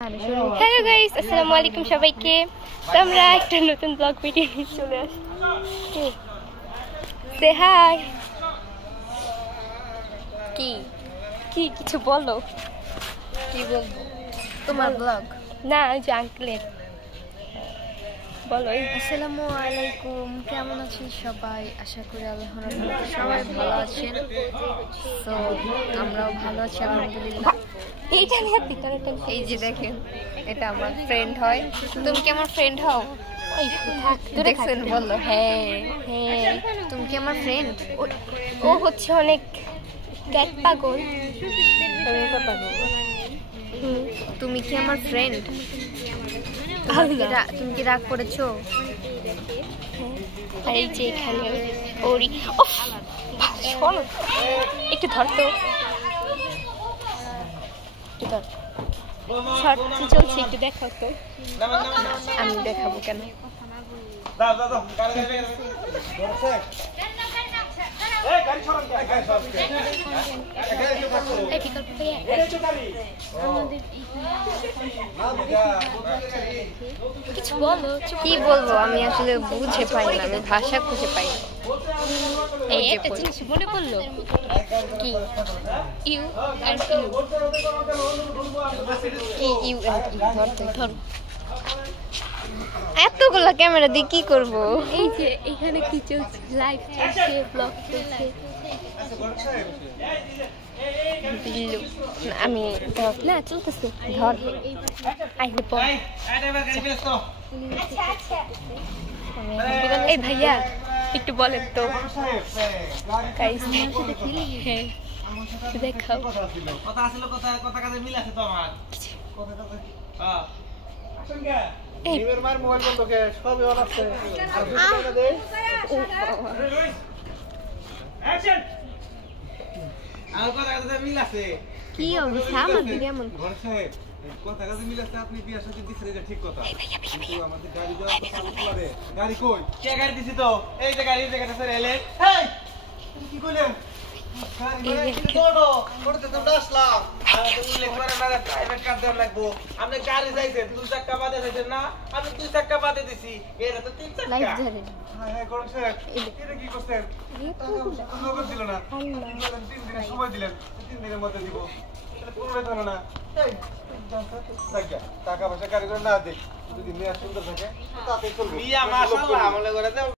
Hello guys, আসসালামু আলাইকুম সবাইকে। তো আমরা একটা নতুন ব্লগ ভিডিও নিয়ে চলে আসছি। সে হাই। কি কি কিছু বলো। কি বলবো? তোমার ব্লগ না, ওই যে আঙ্কেলের বলো। আসসালামু আলাইকুম, কেমন আছেন সবাই? আশা করি আল্লাহর রহমতে সবাই ভালো আছেন। তো আমরাও ভালো আছি আলহামদুলিল্লাহ। এইটা নিয়ে এই যে দেখেন, এটা আমার ফ্রেন্ড হয়। তুমি কি আমার ফ্রেন্ড হও? দেখছেন? বললো হ্যাঁ হ্যাঁ। তুমি কি আমার ফ্রেন্ড? ও হচ্ছে অনেক ক্যাট পাগল। তুমি কি আমার ফ্রেন্ড? তুমি কি রাগ করেছো? আর এই যে এখানে ওরি শোনো, একটু ধরতো, একটু ধর। শর্ট কি চলছে একটু দেখাও তো। আমি দেখাবো কেন? কিছু বলো। কি বলবো, আমি আসলে বুঝে পাই না, আমি ভাষা খুঁজে পাই না। এই একটা জিনিস মনে পড়লো। কি ইউ অ্যান্ড ইউ। কি ইউ এন্ড ইউ? ধরতে ধর। এতগুলো ক্যামেরা দিয়ে কি করব? এই যে এখানে কি চলছে, লাইভ চলছে, ব্লগ চলছে। বিল্লু আমি ধর না চলতেছে, ধর আইলে পর। এই ভাইয়া একটু বলেন তো। গাইস হ্যাঁ দেখাও। কথা আছিল, কথা কাজে মিল আছে তো আমার। হ্যাঁ এই নিবের মার মোবাইল বন্ধ কে সবই অন আছে। আর 2 টাকা দে। অ্যাকশন। আমার কথা কাজে মিল আছে। কি অবস্থা আমার দিকে এমন? ঘর সাহেব কথা কাজে মিল আছে, আপনি বিয়ার সাথে দিছেন, এটা ঠিক কথা। কিন্তু আমাদের গাড়ি দেওয়ার কথা বললে, গাড়ি কই? কে গাড়ি দিছি তো? এই যে গাড়ি, এই জায়গাটা স্যার এলে। হেই তুমি কি কইলেন? টাকা পয়সা কারিগর না দিক, যদি মেয়ে সুন্দর থাকে তাতে চলবে।